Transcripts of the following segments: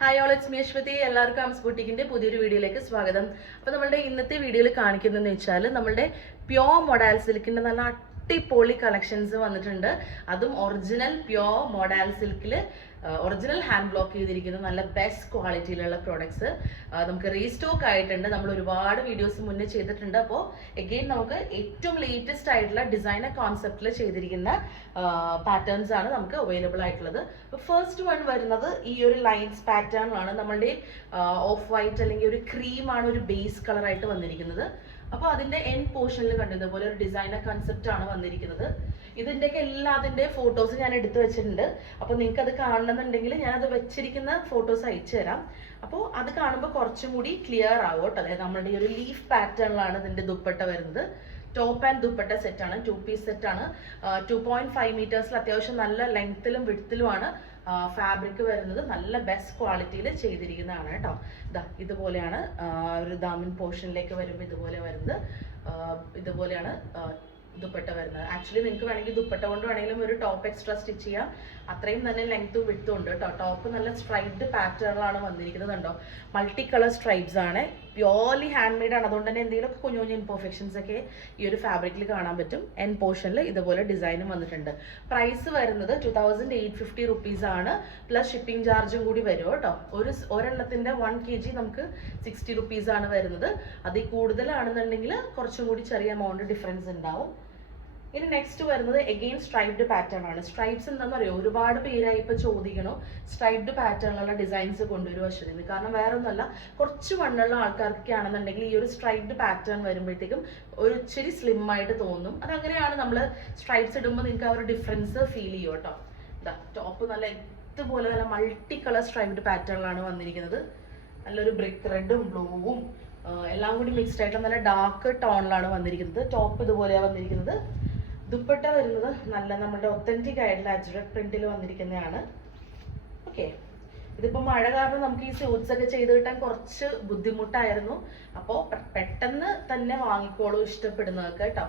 Hi all it's മേശ്വതി എല്ലാവർക്കും arms ബുട്ടിക്കിന്റെ പുതിയൊരു വീഡിയോയിലേക്ക് സ്വാഗതം. അപ്പോൾ നമ്മളുടെ ഇന്നത്തെ വീഡിയോയിൽ കാണിക്കുന്നതെന്ന് വെച്ചാൽ നമ്മളുടെ പ്യോർ മൊഡാൽ സിൽക്കിന്റെ നല്ല അടിപൊളി കളക്ഷൻസ് വന്നിട്ടുണ്ട്. അതും ഒറിജിനൽ പ്യോർ മോഡേൺ സിൽക്കിൽ ഒറിജിനൽ ഹാൻഡ് ബ്ലോക്ക് ചെയ്തിരിക്കുന്ന നല്ല ബെസ്റ്റ് ക്വാളിറ്റിയിലുള്ള പ്രോഡക്ട്സ് നമുക്ക് റീസ്റ്റോക്ക് ആയിട്ടുണ്ട്. നമ്മൾ ഒരുപാട് വീഡിയോസ് മുന്നേ ചെയ്തിട്ടുണ്ട്. അപ്പോൾ എഗെയിൻ നമുക്ക് ഏറ്റവും ലേറ്റസ്റ്റ് ആയിട്ടുള്ള ഡിസൈനർ കോൺസെപ്റ്റിൽ ചെയ്തിരിക്കുന്ന പാറ്റേൺസ് ആണ് നമുക്ക് അവൈലബിൾ ആയിട്ടുള്ളത്. ഫസ്റ്റ് വൺ വരുന്നത് ഈ ഒരു ലൈൻസ് പാറ്റേൺ ആണ്. നമ്മളുടെ ഓഫ് വൈറ്റ് അല്ലെങ്കിൽ ഒരു ക്രീം ആണ് ഒരു ബേസ് കളർ ആയിട്ട് വന്നിരിക്കുന്നത്. അപ്പോൾ അതിന്റെ എൻ പോർഷനിൽ കണ്ടതുപോലെ ഒരു ഡിസൈനർ കൺസെപ്റ്റ് ആണ് വന്നിരിക്കുന്നത്. ഇതിന്റെയൊക്കെ എല്ലാതിന്റെ ഫോട്ടോസ് ഞാൻ എടുത്തു വെച്ചിട്ടുണ്ട്. അപ്പോൾ നിങ്ങൾക്ക് അത് കാണണമെന്നുണ്ടെങ്കിൽ ഞാൻ അത് വെച്ചിരിക്കുന്ന ഫോട്ടോസ് അയച്ചു തരാം. അപ്പോൾ അത് കാണുമ്പോൾ കുറച്ചും കൂടി ക്ലിയർ ആവും അതായത് നമ്മുടെ ഈ ഒരു ലീഫ് പാറ്റേണിലാണ് ഇതിന്റെ ദുപ്പട്ട വരുന്നത്. ടോപ്പ് ആൻഡ് ദുപ്പട്ട സെറ്റ് ആണ്. ടു പീസ് സെറ്റ് ആണ്. ടു പോയിന്റ് ഫൈവ് മീറ്റേഴ്സിൽ അത്യാവശ്യം നല്ല ലെങ്ത്തിലും വിഡ്ത്തിലുമാണ് ഫാബ്രിക് വരുന്നത് നല്ല ബെസ്റ്റ് ക്വാളിറ്റിയിൽ ചെയ്തിരിക്കുന്നതാണ് കേട്ടോ ഇതാ ഇതുപോലെയാണ് ഒരു ദാമിൻ പോർഷനിലേക്ക് വരുമ്പോൾ ഇതുപോലെ വരുന്നത്. ഇതുപോലെയാണ് ദുപ്പട്ട വരുന്നത്. ആക്ച്വലി നിങ്ങൾക്ക് വേണമെങ്കിൽ ദുപ്പട്ട കൊണ്ട് വേണമെങ്കിലും ഒരു ടോപ്പ് എക്സ്ട്രാ സ്റ്റിച്ച് ചെയ്യാം. അത്രയും തന്നെ ലെങ്ത്തും വിട്ടും ഉണ്ട് കേട്ടോ ടോപ്പ് നല്ല സ്ട്രൈപ്ഡ് പാറ്റേണിലാണ് വന്നിരിക്കുന്നത് കണ്ടോ? മൾട്ടി കളർ സ്ട്രൈപ്സ് ആണ്. പ്യോർലി ഹാൻഡ് മെയ്ഡ് ആണ്. അതുകൊണ്ട് തന്നെ എന്തെങ്കിലുമൊക്കെ കുഞ്ഞു കുഞ്ഞു ഇൻപെർഫെക്ഷൻസ് ഒക്കെ ഈ ഒരു ഫാബ്രിക്കിൽ കാണാൻ പറ്റും. എൻ പോർഷനിൽ ഇതുപോലെ ഡിസൈനും വന്നിട്ടുണ്ട്. പ്രൈസ് വരുന്നത് two thousand eight fifty rupees ആണ്. പ്ലസ് ഷിപ്പിംഗ് ചാർജും കൂടി വരും കേട്ടോ ഒരു ഒരെണ്ണത്തിന്റെ വൺ കെ ജി നമുക്ക് സിക്സ്റ്റി റുപ്പീസ് ആണ് വരുന്നത്. അതിൽ കൂടുതലാണെന്നുണ്ടെങ്കിൽ കുറച്ചും കൂടി ചെറിയ എമൗണ്ട് ഡിഫറൻസ് ഉണ്ടാവും. ഇനി നെക്സ്റ്റ് വരുന്നത് എഗെയിൻ സ്ട്രൈപ്ഡ് പാറ്റേൺ ആണ്. സ്ട്രൈപ്സ് എന്താണെന്ന് അറിയോ ഒരുപാട് പേരായി ഇപ്പൊ ചോദിക്കണോ സ്ട്രൈപ്ഡ് പാറ്റേണിലുള്ള ഡിസൈൻസ് കൊണ്ടുവരും അശ്വതിന് കാരണം വേറെ ഒന്നല്ല കുറച്ച് വണ്ണുള്ള ആൾക്കാർക്കൊക്കെ ആണെന്നുണ്ടെങ്കിൽ ഈ ഒരു സ്ട്രൈപ്ഡ് പാറ്റേൺ വരുമ്പോഴത്തേക്കും ഒരു ഇച്ചിരി സ്ലിം ആയിട്ട് തോന്നും. അതങ്ങനെയാണ് നമ്മൾ സ്ട്രൈപ്സ് ഇടുമ്പോൾ നിങ്ങൾക്ക് ആ ഒരു ഡിഫറൻസ് ഫീൽ ചെയ്യും കേട്ടോ. ടോപ്പ് നല്ല ഇതുപോലെ നല്ല മൾട്ടി കളർ സ്ട്രൈപ്ഡ് പാറ്റേണിലാണ് വന്നിരിക്കുന്നത്. നല്ലൊരു ബ്രിക്ക് റെഡും ബ്ലൂവും എല്ലാം കൂടി മിക്സ്ഡ് ആയിട്ടുള്ള നല്ല ഡാർക്ക് ടോണിലാണ് വന്നിരിക്കുന്നത്. ടോപ്പ് ഇതുപോലെയാണ് വന്നിരിക്കുന്നത്. ദുപ്പട്ട വരുന്നത് നല്ല നമ്മുടെ ഒത്തന്റിക് ആയിട്ടുള്ള അജ്രക് പ്രിന്റിൽ വന്നിരിക്കുന്നതാണ്. ഓക്കെ ഇതിപ്പോ മഴ കാരണം നമുക്ക് ഈ സ്യൂട്ട്സ് ഒക്കെ ചെയ്ത് കിട്ടാൻ കുറച്ച് ബുദ്ധിമുട്ടായിരുന്നു. അപ്പോൾ പെട്ടെന്ന് തന്നെ വാങ്ങിക്കോളൂ ഇഷ്ടപ്പെടുന്നതൊക്കെ കേട്ടോ.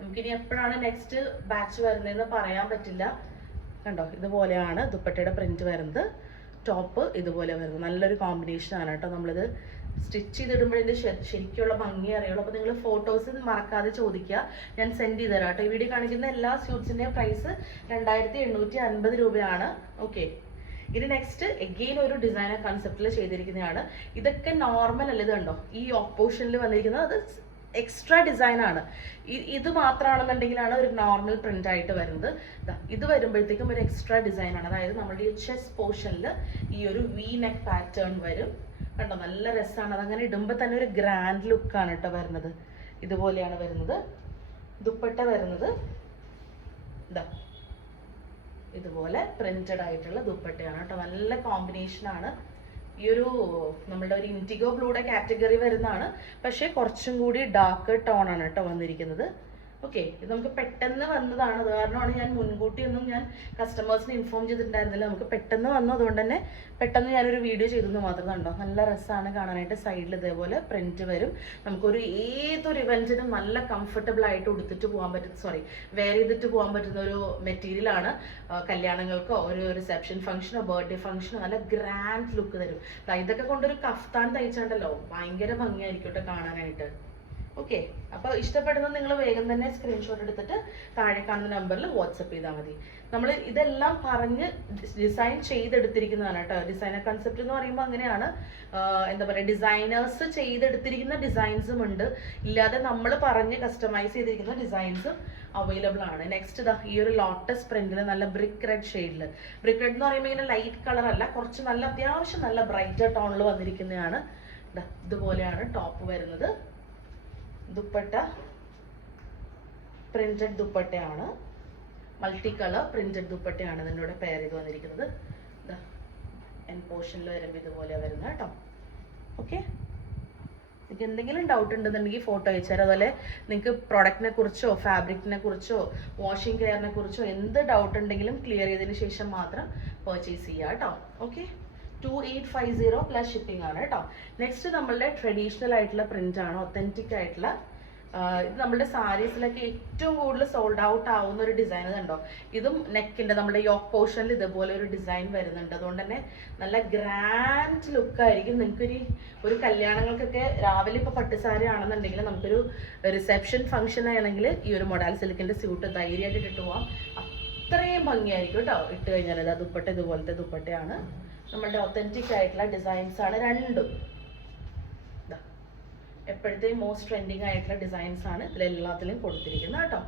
നമുക്കിനി എപ്പോഴാണ് നെക്സ്റ്റ് ബാച്ച് വരുന്നതെന്ന് പറയാൻ പറ്റില്ല. കണ്ടോ? ഇതുപോലെയാണ് ദുപ്പട്ടയുടെ പ്രിന്റ് വരുന്നത്. ടോപ്പ് ഇതുപോലെ വരുന്നത്. നല്ലൊരു കോമ്പിനേഷൻ ആണ് കേട്ടോ നമ്മളിത് സ്റ്റിച്ച് ശ- ശരിക്കുള്ള ഭംഗി അറിയുള്ളൂ. അപ്പോൾ നിങ്ങൾ ഫോട്ടോസ് മറക്കാതെ ചോദിക്കുക. ഞാൻ സെൻഡ് ചെയ്ത് തരാം ഈ വീഡിയോ കാണിക്കുന്ന എല്ലാ സ്യൂട്ട്സിന്റെയും പ്രൈസ് രണ്ടായിരത്തി എണ്ണൂറ്റി അൻപത് രൂപയാണ്. ഓക്കെ ഇനി നെക്സ്റ്റ് എഗെയിൻ ഒരു ഡിസൈനർ കൺസെപ്റ്റിൽ ചെയ്തിരിക്കുന്നതാണ്. ഇതൊക്കെ നോർമൽ അല്ല? ഇത് കണ്ടോ? ഈ ഓപ്പോഷനിൽ വന്നിരിക്കുന്നത് അത് എക്സ്ട്രാ ഇ- ഇത് മാത്രമാണെന്നുണ്ടെങ്കിലാണ് ഒരു നോർമൽ പ്രിന്റ് ആയിട്ട് വരുന്നത്. ഇത് വരുമ്പോഴത്തേക്കും ഒരു എക്സ്ട്രാ ഡിസൈൻ ആണ്. അതായത് നമ്മുടെ ഈ ചെസ് പോർഷനിൽ ഈ ഒരു വി നെക്ക് പാറ്റേൺ വരും. കണ്ടോ നല്ല രസമാണ് അതങ്ങനെ ഇടുമ്പോൾ തന്നെ ഒരു ഗ്രാൻഡ് ലുക്കാണ് കേട്ടോ വരുന്നത്. ഇതുപോലെയാണ് വരുന്നത്. ദുപ്പട്ട വരുന്നത്. ഇതാ ഇതുപോലെ പ്രിന്റഡ് ആയിട്ടുള്ള ദുപ്പട്ടയാണ് കേട്ടോ നല്ല കോമ്പിനേഷൻ ആണ്. ഈ ഒരു നമ്മളുടെ ഒരു ഇൻഡിഗോ ബ്ലൂടെ കാറ്റഗറി വരുന്നതാണ്. പക്ഷേ കുറച്ചും കൂടി ഡാർക്ക് ടോൺ ആണ് കേട്ടോ വന്നിരിക്കുന്നത്. ഓക്കെ ഇത് നമുക്ക് പെട്ടെന്ന് വന്നതാണ്. അത് കാരണമാണ് ഞാൻ മുൻകൂട്ടി ഒന്നും ഞാൻ കസ്റ്റമേഴ്സിന് ഇൻഫോം ചെയ്തിട്ടുണ്ടായിരുന്നില്ല. നമുക്ക് പെട്ടെന്ന് വന്നു. അതുകൊണ്ട് തന്നെ പെട്ടെന്ന് ഞാനൊരു വീഡിയോ ചെയ്തെന്ന് മാത്രം. കണ്ടോ? നല്ല രസമാണ് കാണാനായിട്ട്. സൈഡിൽ ഇതേപോലെ പ്രിന്റ് വരും. നമുക്കൊരു ഏതൊരു ഇവന്റിനും നല്ല കംഫർട്ടബിൾ ആയിട്ട് ഉടുത്തിട്ട് പോകാൻ പറ്റുന്ന സോറി വെയർ ചെയ്തിട്ട് പോകാൻ പറ്റുന്ന ഒരു മെറ്റീരിയൽ ആണ് കല്യാണങ്ങൾക്കോ ഒരു റിസപ്ഷൻ ഫംഗ്ഷനോ ബർത്ത്ഡേ ഫംഗ്ഷനോ നല്ല ഗ്രാൻഡ് ലുക്ക് തരും. ഇതൊക്കെ കൊണ്ടൊരു കഫ്താൻ തയ്ച്ചാണ്ടല്ലോ. ഭയങ്കര ഭംഗിയായിരിക്കും കേട്ടോ കാണാനായിട്ട്. ഓക്കെ അപ്പോൾ ഇഷ്ടപ്പെടുന്നത് നിങ്ങൾ വേഗം തന്നെ സ്ക്രീൻഷോട്ട് എടുത്തിട്ട് താഴെ കാണുന്ന നമ്പറിൽ വാട്സപ്പ് ചെയ്താൽ മതി. നമ്മൾ ഇതെല്ലാം പറഞ്ഞ് ഡിസൈൻ ചെയ്തെടുത്തിരിക്കുന്നതാണ് കേട്ടോ. ഡിസൈനർ കൺസെപ്റ്റ് എന്ന് പറയുമ്പോൾ അങ്ങനെയാണ്. എന്താ പറയുക ഡിസൈനേഴ്സ് ചെയ്തെടുത്തിരിക്കുന്ന ഡിസൈൻസും ഉണ്ട്. ഇല്ലാതെ നമ്മൾ പറഞ്ഞ് കസ്റ്റമൈസ് ചെയ്തിരിക്കുന്ന ഡിസൈൻസും അവൈലബിൾ ആണ്. നെക്സ്റ്റ് ഇതാ ഈ ഒരു ലോട്ടസ് പ്രിന്റിൽ നല്ല ബ്രിക്ക് റെഡ് ഷെയ്ഡിൽ ബ്രിക്ക് റെഡ് എന്ന് പറയുമ്പോൾ ഇങ്ങനെ ലൈറ്റ് കളർ അല്ല കുറച്ച് നല്ല അത്യാവശ്യം നല്ല ബ്രൈറ്റർ ടോണിൽ വന്നിരിക്കുന്നതാണ്. ഇതുപോലെയാണ് ടോപ്പ് വരുന്നത്. ദുപ്പട്ട. പ്രിന്റഡ് ദുപ്പട്ടയാണ്. മൾട്ടി കളർ പ്രിന്റഡ് ദുപ്പട്ടയാണ് ഇതിന്റെ കൂടെ പെയർ ചെയ്ത് വന്നിരിക്കുന്നത്. എൻ പോർഷനിൽ വരുമ്പോൾ ഇതുപോലെ വരുന്നത് കേട്ടോ. ഓക്കെ നിങ്ങൾക്ക് എന്തെങ്കിലും ഡൗട്ട് ഉണ്ടെന്നുണ്ടെങ്കിൽ ഫോട്ടോ അയച്ചാൽ അതുപോലെ നിങ്ങൾക്ക് പ്രൊഡക്റ്റിനെ കുറിച്ചോ ഫാബ്രിക്കിനെ കുറിച്ചോ വാഷിംഗ് കെയറിനെ കുറിച്ചോ എന്ത് ഡൗട്ട് ഉണ്ടെങ്കിലും ക്ലിയർ ചെയ്തതിന് ശേഷം മാത്രം പർച്ചേസ് ചെയ്യുക കേട്ടോ. Okay two eight five zero plus shipping ആണ് കേട്ടോ. നെക്സ്റ്റ് നമ്മളുടെ ട്രഡീഷണൽ ആയിട്ടുള്ള പ്രിന്റ് ആണ് ഒത്തന്റിക് ആയിട്ടുള്ള ഇത് നമ്മുടെ സാരീസിലൊക്കെ ഏറ്റവും കൂടുതൽ സോൾഡ് ഔട്ട് ആവുന്ന ഒരു ഡിസൈൻ കണ്ടോ ഇതും നെക്കിന്റെ നമ്മുടെ യോക്ക് പോർഷനിൽ ഇതുപോലെ ഒരു ഡിസൈൻ വരുന്നുണ്ട്. അതുകൊണ്ട് തന്നെ നല്ല ഗ്രാൻഡ് ലുക്ക് ആയിരിക്കും. നിങ്ങൾക്കൊരു ഒരു കല്യാണങ്ങൾക്കൊക്കെ രാവിലെ ഇപ്പൊ പട്ടുസാരി ആണെന്നുണ്ടെങ്കിൽ നമുക്കൊരു റിസപ്ഷൻ ഫംഗ്ഷൻ ആണെങ്കിൽ ഈ ഒരു മൊഡാൽ സിൽക്കിന്റെ സ്യൂട്ട് ധൈര്യമായിട്ട് ഇട്ടിട്ട് പോവാം. അത്രയും ഭംഗിയായിരിക്കും കേട്ടോ ഇട്ട് കഴിഞ്ഞാൽ. അത് ദുപ്പട്ട ഇതുപോലത്തെ ദുപ്പട്ടയാണ്. നമ്മളുടെ ഒത്തന്റിക് ആയിട്ടുള്ള ഡിസൈൻസ് ആണ് രണ്ടും. എപ്പോഴത്തെയും മോസ്റ്റ് ട്രെൻഡിങ് ആയിട്ടുള്ള ഡിസൈൻസ് ആണ് ഇതിലെല്ലാത്തിലും കൊടുത്തിരിക്കുന്നത് കേട്ടോ.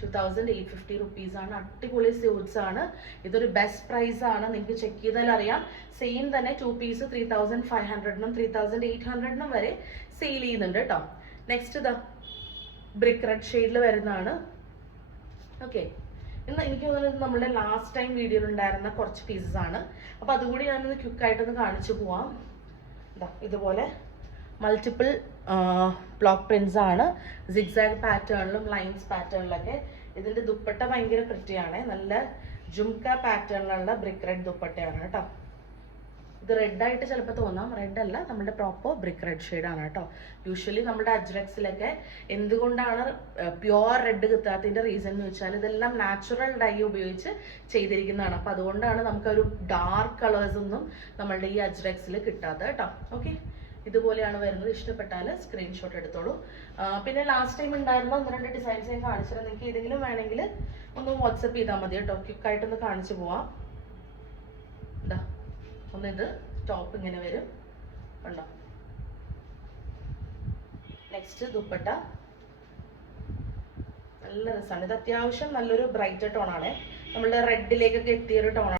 Two thousand eight fifty rupees ആണ് അടിപൊളി സ്യൂട്ട്സ് ആണ്. ഇതൊരു ബെസ്റ്റ് പ്രൈസ് ആണ് നിങ്ങൾക്ക് ചെക്ക് ചെയ്താൽ അറിയാം. സെയിം തന്നെ two piece three thousand five ഹൺഡ്രഡിനും three thousand eight ഹൺഡ്രഡിനും വരെ സെയിൽ ചെയ്യുന്നുണ്ട് കേട്ടോ. നെക്സ്റ്റ് ഇതാ ബ്രിക്ക് റെഡ് ഷെയ്ഡിൽ വരുന്നതാണ്. ഓക്കെ ഇന്ന് എനിക്ക് തോന്നുന്നത് നമ്മുടെ ലാസ്റ്റ് ടൈം വീഡിയോയിൽ ഉണ്ടായിരുന്ന കുറച്ച് പീസസ് ആണ്. അപ്പോൾ അതുകൂടി ഞാനൊന്ന് ക്വിക്കായിട്ടൊന്ന് കാണിച്ചു പോവാം. ഇതാ ഇതുപോലെ മൾട്ടിപ്പിൾ ബ്ലോക്ക് പ്രിന്റ്സ് ആണ്. സിഗ്സാഗ് പാറ്റേണിലും ലൈൻസ് പാറ്റേണിലൊക്കെ ഇതിന്റെ ദുപ്പട്ട ഭയങ്കര കൃത്യമാണ് നല്ല ജുംക പാറ്റേണിലുള്ള ബ്രിക്ക് റെഡ് ദുപ്പട്ടയാണ് കേട്ടോ. ഇത് റെഡ് ആയിട്ട് ചിലപ്പോൾ തോന്നാം. റെഡ് അല്ല നമ്മുടെ പ്രോപ്പർ ബ്രിക്ക് റെഡ് ഷെയ്ഡ് ആണ് കേട്ടോ. യൂഷ്വലി നമ്മുടെ അജ്രക്സിലൊക്കെ എന്തുകൊണ്ടാണ് പ്യുവർ റെഡ് കിട്ടാത്തതിന്റെ റീസൺ എന്ന് വെച്ചാൽ ഇതെല്ലാം നാച്ചുറൽ ഡൈ ഉപയോഗിച്ച് ചെയ്തിരിക്കുന്നതാണ്. അപ്പൊ അതുകൊണ്ടാണ് നമുക്ക് ഒരു ഡാർക്ക് കളേഴ്സ് ഒന്നും നമ്മളുടെ ഈ അജ്രക്സിൽ കിട്ടാത്തത് കേട്ടോ. ഓക്കെ ഇതുപോലെയാണ് വരുന്നത്. ഇഷ്ടപ്പെട്ടാൽ സ്ക്രീൻഷോട്ട് എടുത്തോളൂ. പിന്നെ ലാസ്റ്റ് ടൈം ഉണ്ടായിരുന്ന ഒന്ന് രണ്ട് ഡിസൈൻസ് ഞാൻ കാണിച്ചിട്ട് നിങ്ങൾക്ക് ഏതെങ്കിലും വേണമെങ്കിൽ ഒന്ന് വാട്സപ്പ് ചെയ്താൽ മതി കേട്ടോ. ക്വിക്കായിട്ടൊന്ന് കാണിച്ചു പോവാം. ഒന്ന് ഇത് ടോപ്പ് ഇങ്ങനെ വരും. കണ്ടോ? നെക്സ്റ്റ് ദുപ്പട്ട. നല്ല രസമാണ് ഇത് അത്യാവശ്യം നല്ലൊരു ബ്രൈറ്റ് ടോണാണ് നമ്മളുടെ റെഡിലേക്കൊക്കെ എത്തിയൊരു ടോണാണ്